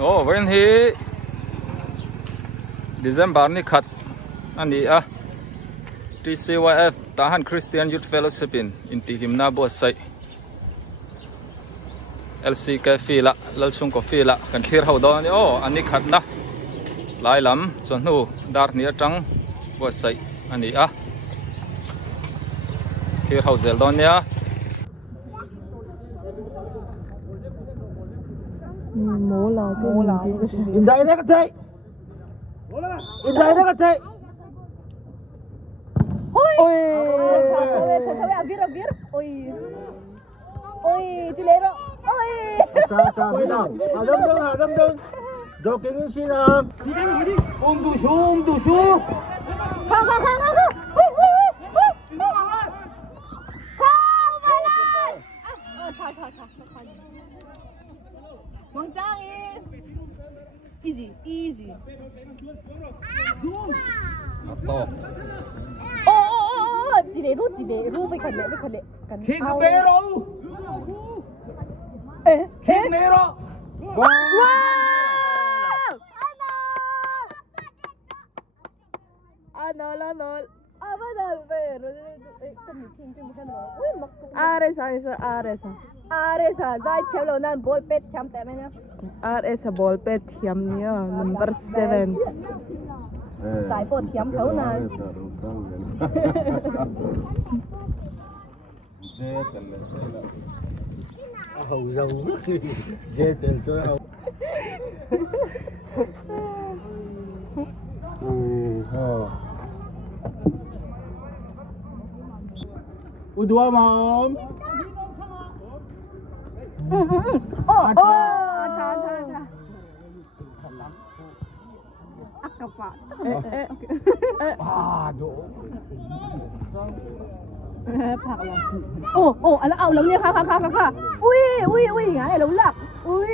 Oh, when he December ni khat ani a TCYF Tahan Christian Youth Fellowship in Tihimna bo sai LC Cafe la lalsung coffee la kan thir ho do ni oh ani khat na lai lam chon hu dar ni atang bo sai ani a thir ho zel don ya Indah ini kata. Indah ini kata. Oi. Abir. Oi. Oi, tilero. Oi. Adam dong. Jogging sini. Umdusu. Kau. Mangcangin. Easy. Atau. Oh, tileroไปกันเลยกัน King Mero. King Mero. Wow. Ano. Aresa, zai chelo nan ball pet cham te me na. Aresa ball pet thiam nia number 7. Zai po thiam khau na. Hầu dầu dê tiền cho hầu Udua mom. Acha. Akapa. Đồ. Phạt là. Ảo lắm nha, kha. Ui, ngái lắm lạc. Ui.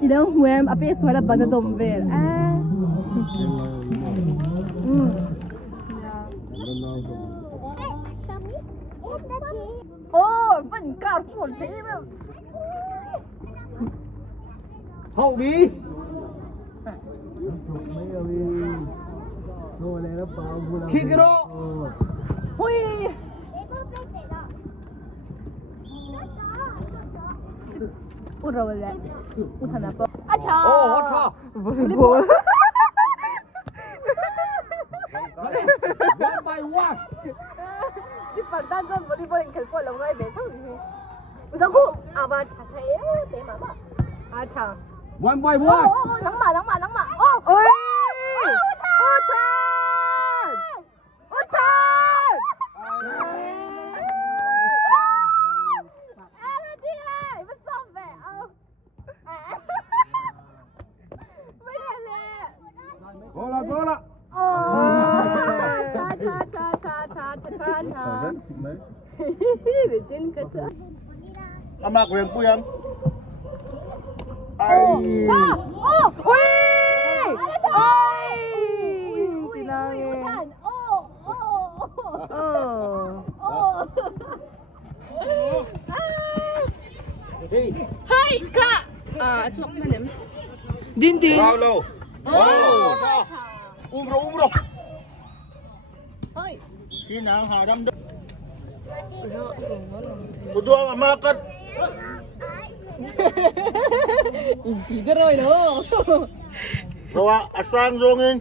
Đi đâu em áp ấy xoay là bắn đom về. Vẫn cao phồn thế mà. Hậu bí. Kikiro. Ui. Udah apa? Acha. Acha. Volleyball. One by one. Di pandan zon volleyball yang kelpo lang ngay beso ni. Usah ku aba chathai tema ba. Acha. One by one. Nang ma. Oi. Gola. Begin kata. Amak kuyang. Tinangin. Hai kak. Cuak mana? Din. Paulo. Umro. Oi. Kinang hadam. Udua makan. Tiga rồi đó. Rawa asang zongin.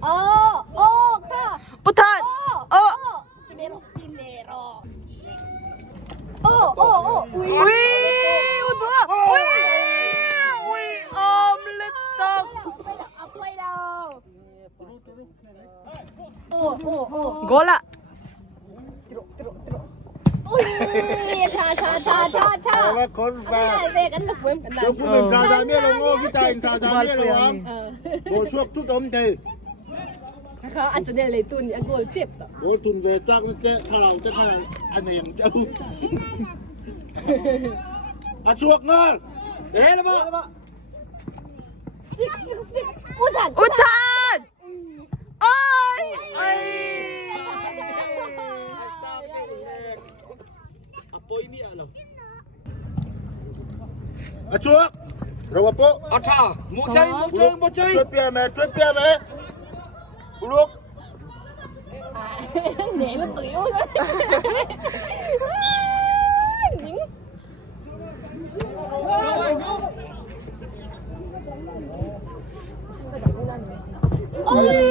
Kak. Utan. Tinero. Ui, udua. Ui, omletak. Apa đâu? Gola. Ui, cha. Rawa konfa. Về cái lực với cái Chúng mình thà ra miếng là ngô cái tay thà ra miếng là không. Đồ chuộc chút ấm thì. Kak, anh sẽ lấy tuần anh ngồi tiếp đó. Đồ tuần về chắc nó chết thà lòng chắc là anh này em cháu. Chuộc ngon. Thế là bộ. Stick. Utan. Oi. Apoy mi alam. chuột rồi bộ Acha, một chơi. Trôi bia mẹ. Lúc. Nhẹ nó tiểu rồi.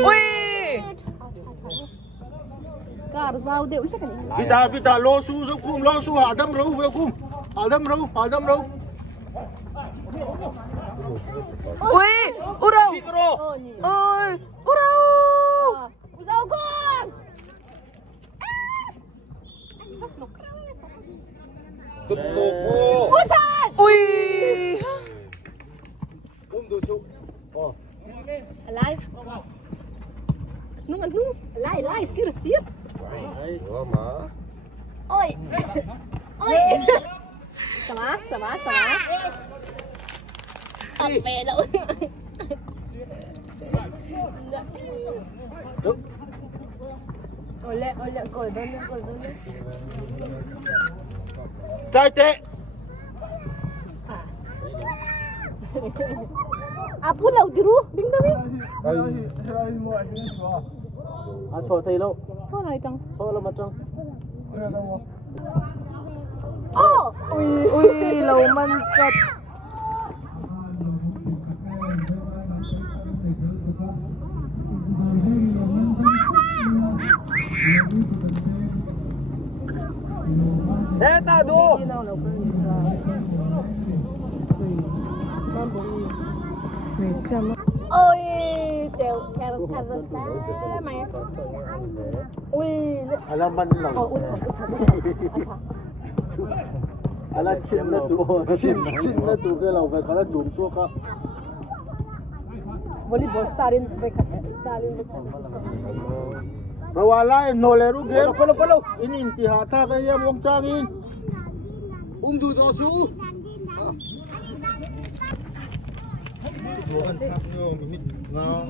Ui. Cả rau đều chắc là Vita lo su giúp cung lo su hạ đâm râu về cung. Hạ đâm râu. Ui, urau. Ôi, urau. Rau con. Tục cô. Ui. Đồ su. Alive. Nung. Lai, sir. Oi. Sama. Apa đâu. Oleh, gol dulu. Trai tệ. Apu lau tiru, ding dong. Cho tay lâu. Thôi này trăng. Cho là mặt trăng. Ui, lâu man chặt. Thế ta đu. Ôi, đều theo mày. Ui, Alaman lang. Ala chin na tu cái lâu phải có chùm xuống ka. volleyball Stalin. Rawala noleru game. Kalau ini intiha tha cái em ông cha đi. Du đó su. Bukan tak ni minit ngau.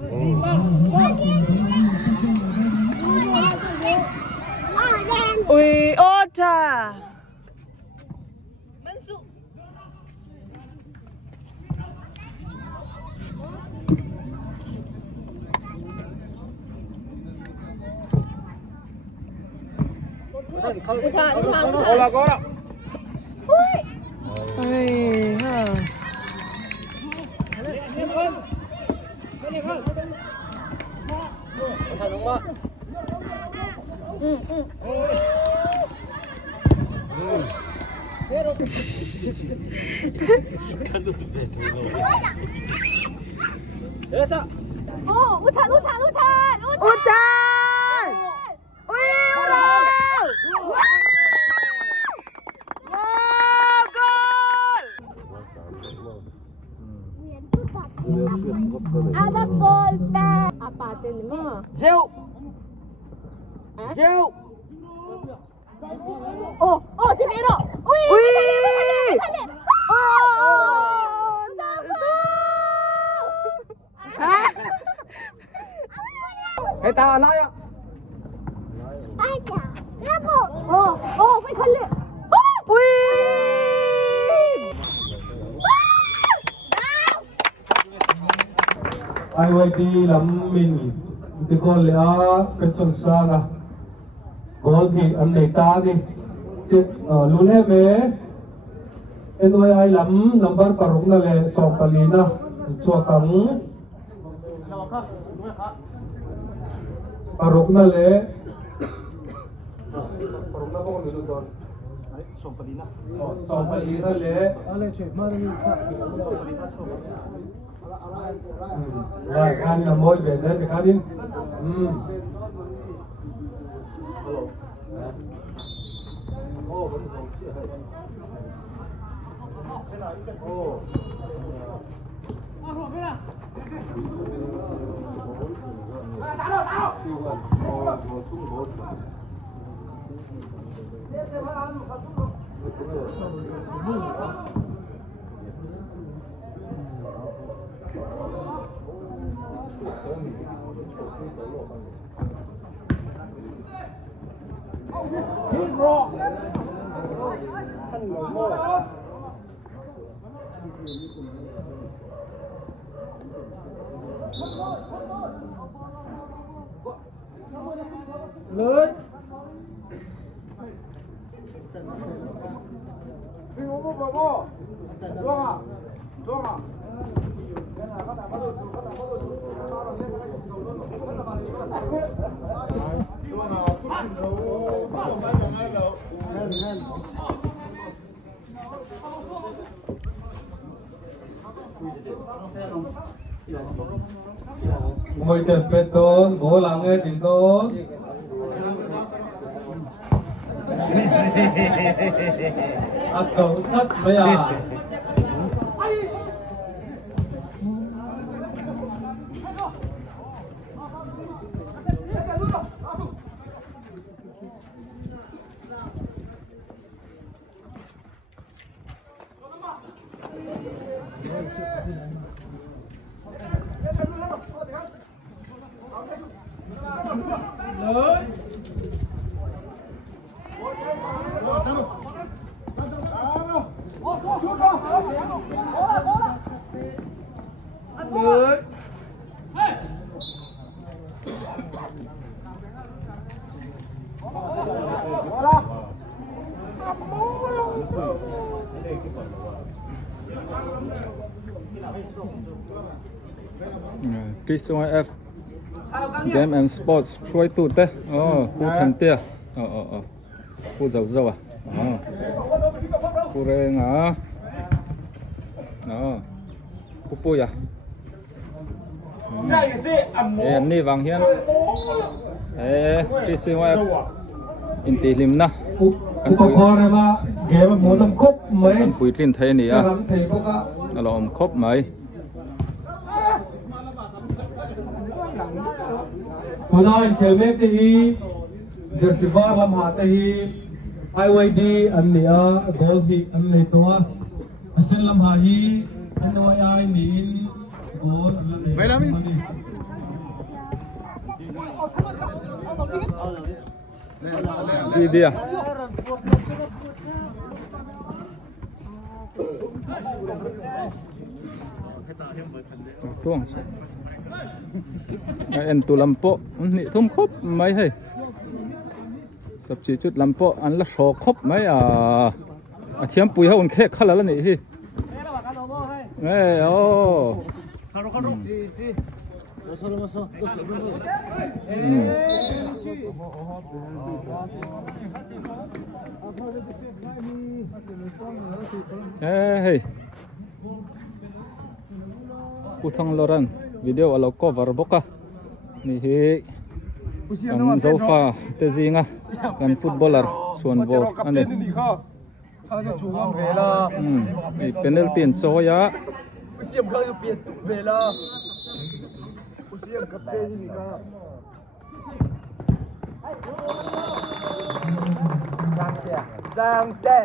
Ui, ô cha. Ola kora. Ui, ha. Oh, utan. Ui, urau. Ada golpe. Apa artinya? Rêu. Oh, Timero. Ui. Thế ta nói ạ. Phải thân liệt. Ui. Ai quay đi lắm mình thì con lẽ cái sân sang à có thì anh này ta đi chết luôn hết về em nói ai lắm number parung na le song palina chua kang parung na le parung na ko milu don song palina le rồi ăn là môi về dưới thì cá đi. Lưới. Đi uống một vào bò. Doang à? Doang à? Mười tiền peton, gỗ làm nghe tiếng tốt. Cậu thất mấy à? KCYF Game and Sports Troy tụt đấy, khu thần tia, khu dầu dầu à, khu rê ngã, khu pui à, anh đi vàng hiên, KCYF inti lim na, anh pui tin thấy nè, là om khop mấy. Tôi nói खेल में तो ही जैसे बार हम आते ही IYD अन्य गोल ही अन्य तो असल लम्हा ही NYI नील गोल đi đi à tuang em tu lampo nị thum khop mấy hay sắp chỉ chút lampo ăn là sò khop mấy thiam pui hao khe khá là nị hi ê ô hey Putang Loran video alo cover boka ni hi ang zofa te zinga kan footballer suan bo ani ni penalty en choya Usiam kau piet vela. Usiam kapten ni ka. Sang te.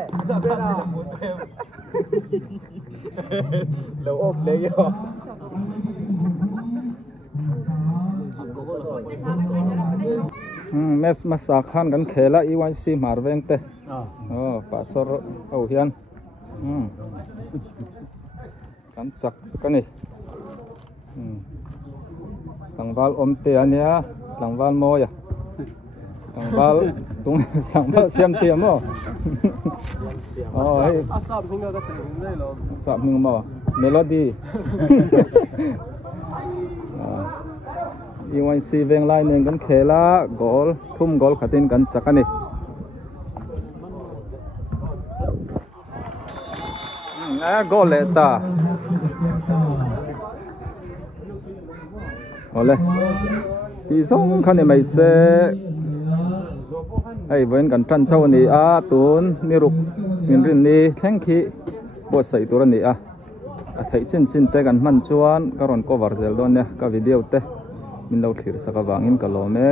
Lâu ốp lấy rồi. Mes masakhan kan khela EYC marveng te pasor au hian kan chak kani tangwal om te ania tangwal mo ya tangwal tung tangwal siam te mo hey asap hinga ka te nei lo sap ning mo melody EYC veng lai neng kan khela goal thum goal khatin kan chakani goal le ta ole ti song khani mai se ai ven kan tran chau ni tun ni ruk min rin ni thleng khi bo sai tur ni thei chin chin te kan man chuan ka ron cover zel don ne ka video te min lo thlir saka wangin ka lo me